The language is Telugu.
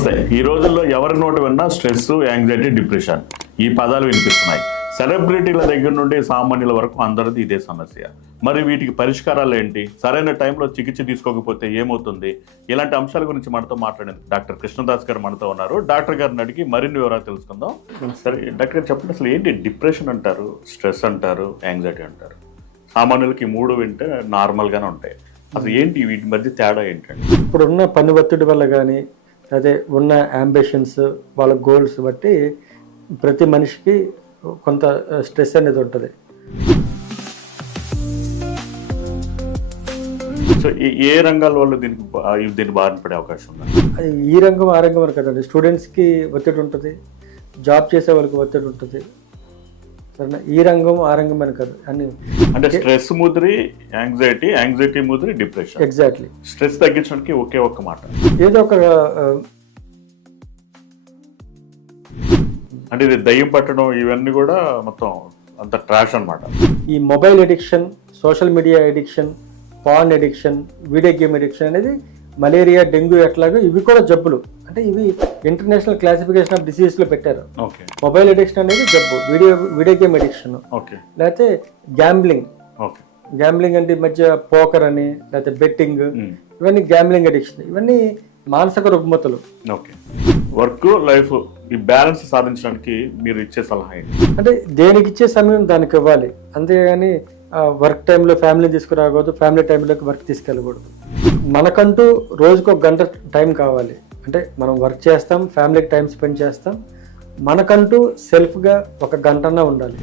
నమస్తే. ఈ రోజుల్లో ఎవరి నోటి విన్నా స్ట్రెస్, యాంగ్జైటీ, డిప్రెషన్ ఈ పదాలు వినిపిస్తున్నాయి. సెలబ్రిటీల దగ్గర నుండి సామాన్యుల వరకు అందరిది ఇదే సమస్య. మరి వీటికి పరిష్కారాలు ఏంటి? సరైన టైంలో చికిత్స తీసుకోకపోతే ఏమవుతుంది? ఇలాంటి అంశాల గురించి మనతో మాట్లాడేందుకు డాక్టర్ కృష్ణదాస్ గారు మనతో ఉన్నారు. డాక్టర్ గారిని అడిగి మరిన్ని వివరాలు తెలుసుకుందాం. సరే డాక్టర్ గారు చెప్పండి, అసలు ఏంటి డిప్రెషన్ అంటారు, స్ట్రెస్ అంటారు, యాంగ్జైటీ అంటారు? సామాన్యులకి ఈ మూడు వింటే నార్మల్గానే ఉంటాయి. అసలు ఏంటి వీటి మధ్య తేడా ఏంటండి? ఇప్పుడున్న పని ఒత్తిడి వల్ల కానీ అదే ఉన్న అంబిషన్స్ వాళ్ళ గోల్స్ బట్టి ప్రతి మనిషికి కొంత స్ట్రెస్ అనేది ఉంటుంది. సో ఏ రంగాల వాళ్ళు దీన్ని బారిన పడే అవకాశం ఉంది? అది ఈ రంగం ఆ రంగం అని కదండి. స్టూడెంట్స్కి ఒత్తిడి ఉంటుంది, జాబ్ చేసే వాళ్ళకి ఒత్తిడి ఉంటుంది. సరేనా, ఈ రంగం ఆ రంగం అని కాదు అన్ని. అంటే స్ట్రెస్ ముదిరి యాంగ్జైటీ, యాంగ్జైటీ ముదిరి డిప్రెషన్. ఎగ్జాక్ట్లీ. స్ట్రెస్ తగ్గించడానికి ఒకే ఒక్క మాట, ఏదో ఒక అంటే ఇది దయ్యం పట్టడం ఇవన్నీ కూడా మొత్తం అంత ట్రాష్ అన్నమాట. ఈ mobile addiction, social media addiction, pan addiction, video game addiction అనేది మలేరియా, డెంగ్యూ ఎట్లాగో ఇవి కూడా జబ్బులు. అంటే ఇవి ఇంటర్నేషనల్ క్లాసిఫికేషన్ ఆఫ్ డిసీజెస్లో పెట్టారు. ఓకే. మొబైల్ ఎడిక్షన్ అనేది జబ్బు, వీడియో గేమ్ ఎడిక్షన్, ఓకే, లేకపోతే గ్యాంబ్లింగ్. ఓకే. గ్యాంబ్లింగ్ అంటే ఈ మధ్య పోకర్ అని, లేకపోతే బెట్టింగ్, ఇవన్నీ గ్యాంబ్లింగ్ అడిక్షన్. ఇవన్నీ మానసిక రుగ్మతలు. ఓకే. వర్క్ లైఫ్ ఈ బ్యాలెన్స్ సాధించడానికి మీరు ఇచ్చే సలహా ఏంటి? అంటే దేనికి ఇచ్చే సమయం దానికి ఇవ్వాలి, అంతేగాని వర్క్ టైంలో ఫ్యామిలీని తీసుకురాకూడదు, ఫ్యామిలీ టైంలోకి వర్క్ తీసుకెళ్ళకూడదు. మనకంటూ రోజుకు 1 గంట టైం కావాలి. అంటే మనం వర్క్ చేస్తాం, ఫ్యామిలీకి టైం స్పెండ్ చేస్తాం, మనకంటూ సెల్ఫ్గా 1 గంటన్నా ఉండాలి.